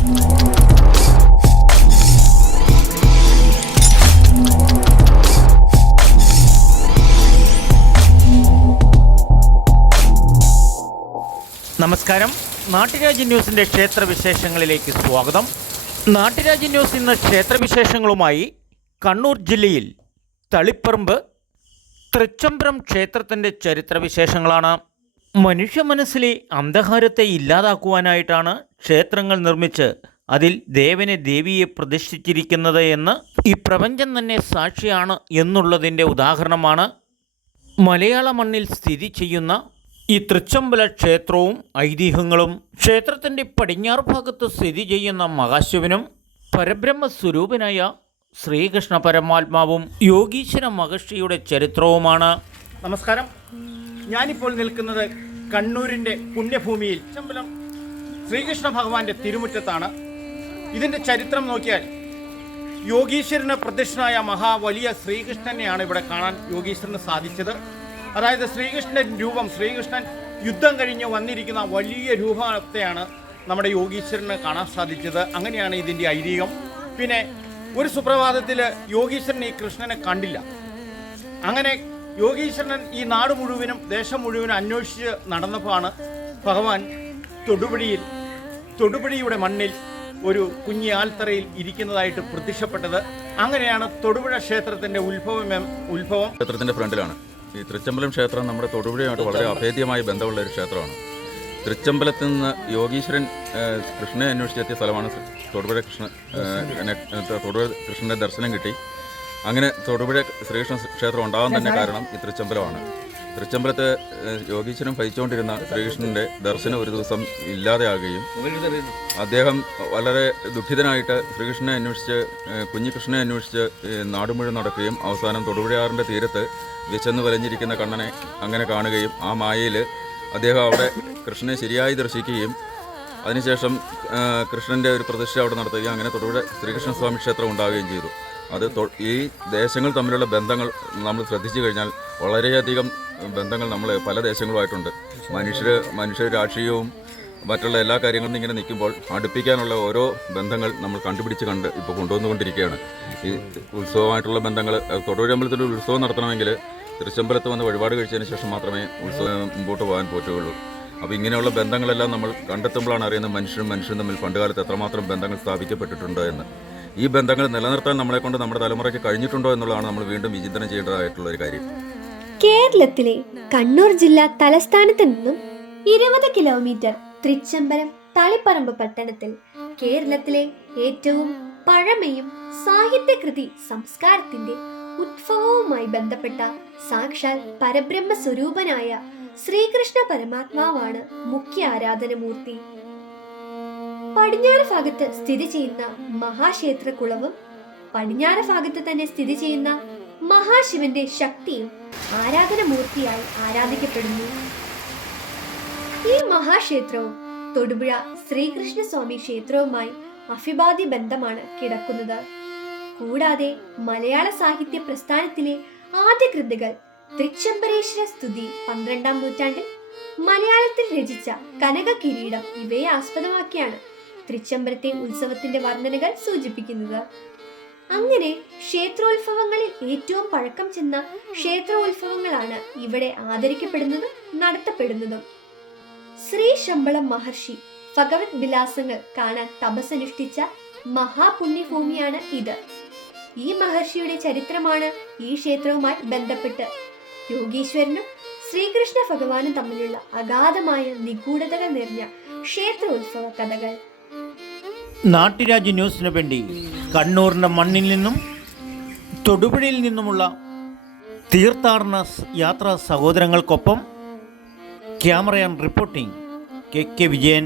നമസ്കാരം. നാട്ടുരാജ്യ ന്യൂസിൻ്റെ ക്ഷേത്രവിശേഷങ്ങളിലേക്ക് സ്വാഗതം. നാട്ടുരാജ്യ ന്യൂസ് ഇന്ന് ക്ഷേത്രവിശേഷങ്ങളുമായി കണ്ണൂർ ജില്ലയിൽ തളിപ്പറമ്പ് തൃച്ചംബരം ക്ഷേത്രത്തിൻ്റെ ചരിത്രവിശേഷങ്ങളാണ്. മനുഷ്യ മനസ്സിലെ അന്ധകാരത്തെ ഇല്ലാതാക്കുവാനായിട്ടാണ് ക്ഷേത്രങ്ങൾ നിർമ്മിച്ച് അതിൽ ദേവനെ ദേവിയെ പ്രതിഷ്ഠിച്ചിരിക്കുന്നത് എന്ന് ഈ പ്രപഞ്ചം തന്നെ സാക്ഷിയാണ് എന്നുള്ളതിൻ്റെ ഉദാഹരണമാണ് മലയാള മണ്ണിൽ സ്ഥിതി ചെയ്യുന്ന ഈ തൃച്ചംബല ക്ഷേത്രവും ഐതിഹ്യങ്ങളും. ക്ഷേത്രത്തിൻ്റെ പടിഞ്ഞാറ് ഭാഗത്ത് സ്ഥിതി ചെയ്യുന്ന മഹാശിവനും പരബ്രഹ്മ സ്വരൂപനായ ശ്രീകൃഷ്ണ പരമാത്മാവും യോഗീശ്വര മഹർഷിയുടെ ചരിത്രവുമാണ്. നമസ്കാരം. ഞാനിപ്പോൾ നിൽക്കുന്നത് കണ്ണൂരിൻ്റെ പുണ്യഭൂമിയിൽ തൃച്ചംബലം ശ്രീകൃഷ്ണ ഭഗവാന്റെ തിരുമുറ്റത്താണ്. ഇതിൻ്റെ ചരിത്രം നോക്കിയാൽ യോഗീശ്വരന് പ്രത്യക്ഷനായ വലിയ ശ്രീകൃഷ്ണനെയാണ് ഇവിടെ കാണാൻ യോഗീശ്വരന് സാധിച്ചത്. അതായത് ശ്രീകൃഷ്ണൻ്റെ രൂപം, ശ്രീകൃഷ്ണൻ യുദ്ധം കഴിഞ്ഞ് വന്നിരിക്കുന്ന വലിയ രൂപത്തെയാണ് നമ്മുടെ യോഗീശ്വരന് കാണാൻ സാധിച്ചത്. അങ്ങനെയാണ് ഇതിൻ്റെ ഐതിഹ്യം. പിന്നെ ഒരു സുപ്രഭാതത്തിൽ യോഗീശ്വരൻ ഈ കൃഷ്ണനെ കണ്ടില്ല. അങ്ങനെ യോഗീശ്വരൻ ഈ നാട് മുഴുവനും ദേശം മുഴുവനും അന്വേഷിച്ച് നടന്നപ്പോഴാണ് ഭഗവാൻ തൊടുപുഴയുടെ മണ്ണിൽ ഒരു കുഞ്ഞി ആൽത്തറയിൽ ഇരിക്കുന്നതായിട്ട് പ്രത്യക്ഷപ്പെട്ടത്. അങ്ങനെയാണ് തൊടുപുഴ ക്ഷേത്രത്തിൻ്റെ ഉത്ഭവം ക്ഷേത്രത്തിൻ്റെ ഫ്രണ്ടിലാണ്. ഈ തൃച്ചംബലം ക്ഷേത്രം നമ്മുടെ തൊടുപുഴയായിട്ട് വളരെ അഭേദ്യമായി ബന്ധമുള്ള ഒരു ക്ഷേത്രമാണ്. തൃച്ചംബലത്തിൽ നിന്ന് യോഗീശ്വരൻ കൃഷ്ണനെ അന്വേഷിച്ചെത്തിയ സ്ഥലമാണ് തൊടുപുഴ കൃഷ്ണൻ്റെ ദർശനം കിട്ടി. അങ്ങനെ തൊടുപുഴ ശ്രീകൃഷ്ണ ക്ഷേത്രം ഉണ്ടാകാൻ തന്നെ കാരണം ഈ തൃച്ചംബലമാണ്. തൃച്ചംബലത്ത് യോഗീശ്വരൻ ഭജിച്ചുകൊണ്ടിരുന്ന ശ്രീകൃഷ്ണൻ്റെ ദർശനം ഒരു ദിവസം ഇല്ലാതെയാകുകയും അദ്ദേഹം വളരെ ദുഃഖിതനായിട്ട് ശ്രീകൃഷ്ണനെ അന്വേഷിച്ച് കുഞ്ഞികൃഷ്ണനെ അന്വേഷിച്ച് നാട് മുഴുവൻ നടക്കുകയും അവസാനം തൊടുപുഴയാറിൻ്റെ തീരത്ത് വിശന്ന് വലഞ്ഞിരിക്കുന്ന കണ്ണനെ അങ്ങനെ കാണുകയും ആ മായയിൽ അദ്ദേഹം അവിടെ കൃഷ്ണനെ ശരിയായി ദർശിക്കുകയും അതിനുശേഷം കൃഷ്ണൻ്റെ ഒരു പ്രതിഷ്ഠ അവിടെ നടത്തുകയും അങ്ങനെ തൊടുപുഴ ശ്രീകൃഷ്ണ സ്വാമി ക്ഷേത്രം ഉണ്ടാവുകയും ചെയ്തു. അത് ഈ ദേശങ്ങൾ തമ്മിലുള്ള ബന്ധങ്ങൾ നമ്മൾ ശ്രദ്ധിച്ചു കഴിഞ്ഞാൽ വളരെയധികം ബന്ധങ്ങൾ നമ്മൾ പല ദേശങ്ങളുമായിട്ടുണ്ട്. മനുഷ്യ രാഷ്ട്രീയവും മറ്റുള്ള എല്ലാ കാര്യങ്ങളും ഇങ്ങനെ നിൽക്കുമ്പോൾ അടുപ്പിക്കാനുള്ള ഓരോ ബന്ധങ്ങൾ നമ്മൾ കണ്ട് ഇപ്പോൾ കൊണ്ടുവന്നുകൊണ്ടിരിക്കുകയാണ്. ഈ ഉത്സവമായിട്ടുള്ള ബന്ധങ്ങൾ തൊടുപുഴ അമ്പലത്തിൽ ഒരു ഉത്സവം നടത്തണമെങ്കിൽ തൃച്ചംബലത്ത് വന്ന് വഴിപാട് കഴിച്ചതിന് ശേഷം മാത്രമേ ഉത്സവം മുമ്പോട്ട് പോകാൻ പറ്റുകയുള്ളൂ. അപ്പോൾ ഇങ്ങനെയുള്ള ബന്ധങ്ങളെല്ലാം നമ്മൾ കണ്ടെത്തുമ്പോഴാണ് അറിയുന്നത് മനുഷ്യരും തമ്മിൽ പണ്ടുകാലത്ത് എത്രമാത്രം ബന്ധങ്ങൾ സ്ഥാപിക്കപ്പെട്ടിട്ടുണ്ട് എന്ന്. ഈ ബന്ധങ്ങൾ നിലനിർത്താൻ നമ്മളെക്കൊണ്ട് നമ്മുടെ തലമുറയ്ക്ക് കഴിഞ്ഞിട്ടുണ്ടോ എന്നുള്ളതാണ് നമ്മൾ വീണ്ടും വിചിന്തനം ചെയ്യേണ്ടതായിട്ടുള്ള ഒരു കാര്യം. കേരളത്തിലെ കണ്ണൂർ ജില്ലാ തലസ്ഥാനത്ത് നിന്നും 20 കിലോമീറ്റർ തൃച്ചംബരം തളിപ്പറമ്പ് പട്ടണത്തിൽ കേരളത്തിലെ ഏറ്റവും പഴമയും സാഹിത്യകൃതി സംസ്കാരത്തിന്റെ ഉത്ഭവവുമായി ബന്ധപ്പെട്ട സാക്ഷാൽ പരബ്രഹ്മ സ്വരൂപനായ ശ്രീകൃഷ്ണ പരമാത്മാവാണ് മുഖ്യ ആരാധനമൂർത്തി. പടിഞ്ഞാറ് ഭാഗത്ത് സ്ഥിതി ചെയ്യുന്ന മഹാക്ഷേത്രകുളവും പടിഞ്ഞാറ് ഭാഗത്ത് തന്നെ സ്ഥിതി ചെയ്യുന്ന മഹാശിവന്റെ ശക്തിയും ആരാധനമൂർത്തിയായി ആരാധിക്കപ്പെടുന്നു. ഈ മഹാക്ഷേത്രവും തൊടുപുഴ ശ്രീകൃഷ്ണ സ്വാമി ക്ഷേത്രവുമായി അഭിവാദ്യ ബന്ധമാണ് കിടക്കുന്നത്. കൂടാതെ മലയാള സാഹിത്യ പ്രസ്ഥാനത്തിലെ ആദ്യ കൃതികൾ തൃച്ചംബരേശ്വര സ്തുതി 12ാം നൂറ്റാണ്ടിൽ മലയാളത്തിൽ രചിച്ച കനക കിരീടം ഇവയെ ആസ്പദമാക്കിയാണ് തൃച്ചംബരത്തെ ഉത്സവത്തിന്റെ വർണ്ണനകൾ സൂചിപ്പിക്കുന്നത്. അങ്ങനെ ക്ഷേത്രോത്സവങ്ങളിൽ ഏറ്റവും പഴക്കം ചെന്ന ക്ഷേത്രോത്സവങ്ങളാണ് ഇവിടെ ആദരിക്കപ്പെടുന്നതും നടത്തപ്പെടുന്നതും. ശ്രീ ശമ്പളം മഹർഷി ഭഗവത് വിലാസങ്ങൾ കാണാൻ തപസ്സനുഷ്ഠിച്ച മഹാപുണ്യഭൂമിയാണ് ഇത്. ഈ മഹർഷിയുടെ ചരിത്രമാണ് ഈ ക്ഷേത്രവുമായി ബന്ധപ്പെട്ട് യോഗീശ്വരനും ശ്രീകൃഷ്ണ ഭഗവാനും തമ്മിലുള്ള അഗാധമായ നിഗൂഢതകൾ നിറഞ്ഞ ക്ഷേത്രോത്സവ കഥകൾ. നാട്ടുരാജ്യ ന്യൂസിന് വേണ്ടി കണ്ണൂരിൻ്റെ മണ്ണിൽ നിന്നും തൊടുപുഴയിൽ നിന്നുമുള്ള തീർത്ഥാടന യാത്രാ സഹോദരങ്ങൾക്കൊപ്പം camera and reporting KK Vijayan.